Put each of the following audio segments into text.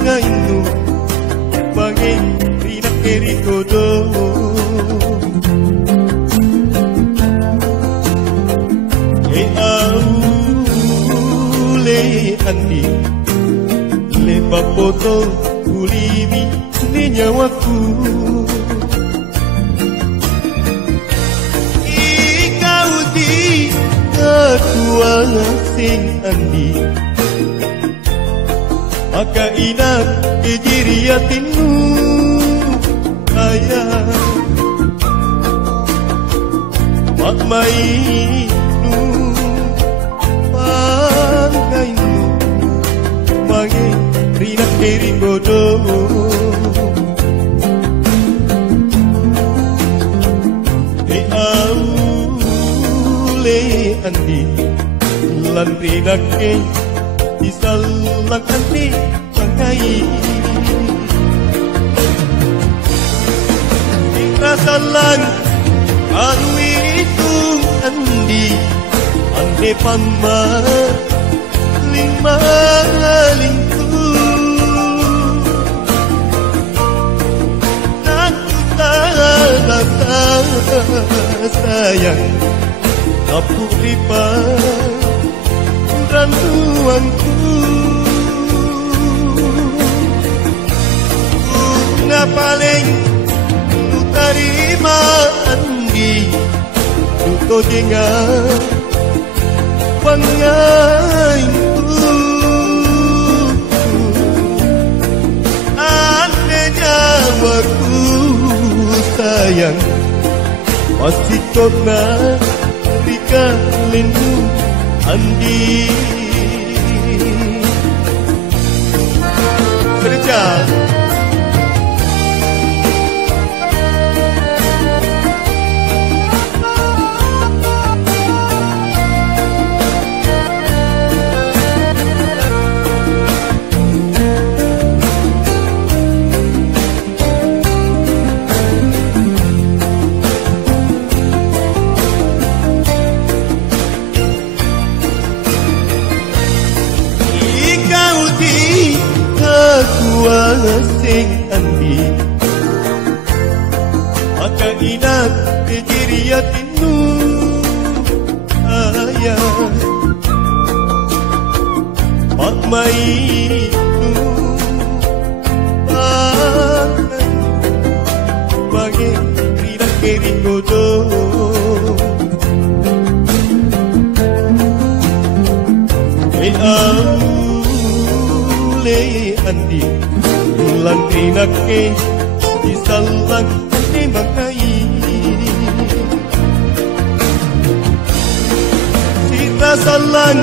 pangainu bangin rina keri kodo e au le andi le bapoto kulimi ni nyawaku ikau di kedua sing andi maka ingat kejiriatinmu ayah mak mainu pangainu mange rina keri godo e au le andi lan rina ke disalang andi pangai rasalan alu itu andi ande pama lima lingku aku tak rasa sayang aku lipat rantuanku na paling ku terima andi ku dengar pangainku ane nyawaku sayang masih kau rika lindu andi kerja sing andi maka ingat kejiriatinmu ayah mak mainu bagi rina keri kodo e au le andi lan rina ke disalang andi makai sita salang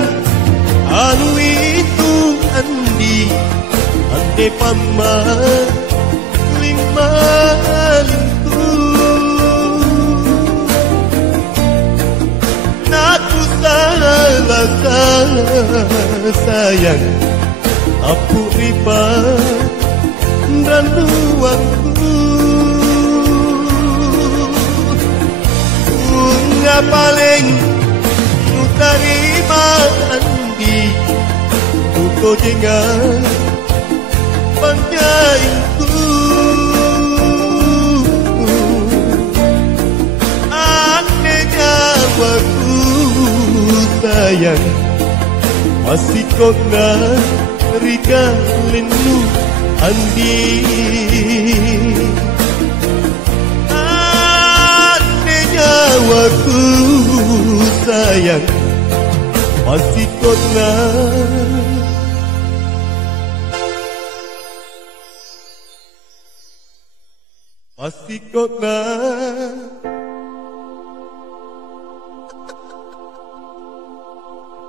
anu itu andi ande pama lima lingku aku salah sayang aku ribat rantuanku bunga paling ku terima andi ku dengar pangainku ane nyawaku sayang masih kau rika lindu andi ane nyawaku sayang masih kau masih kau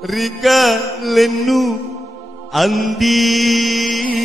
rika lindu andi